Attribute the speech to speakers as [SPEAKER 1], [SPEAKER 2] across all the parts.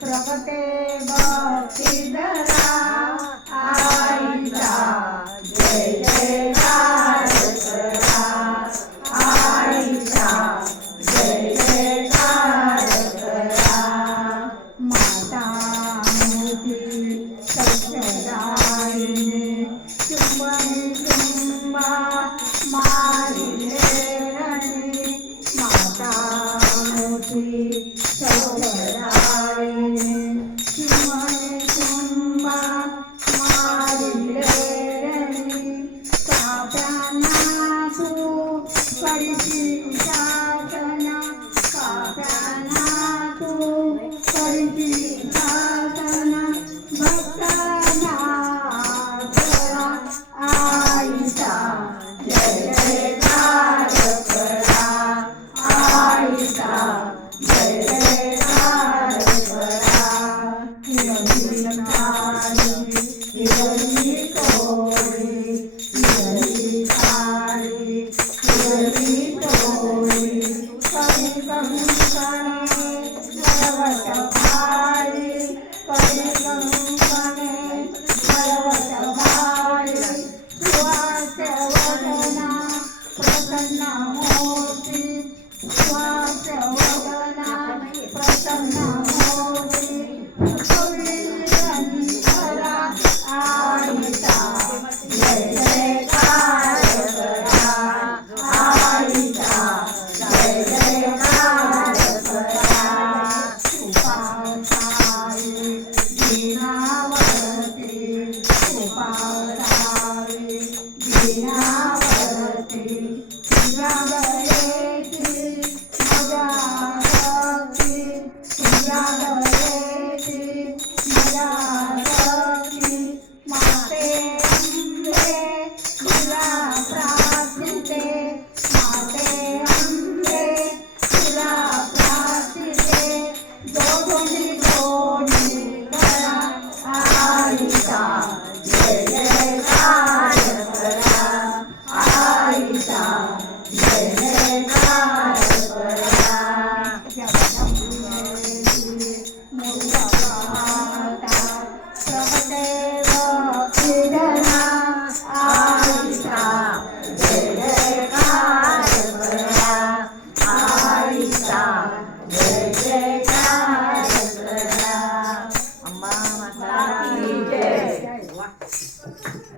[SPEAKER 1] प्रकटे भक्ति आईचा जय जयकार करा आईचा जय Round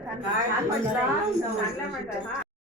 [SPEAKER 1] 三两，三 phẩm 两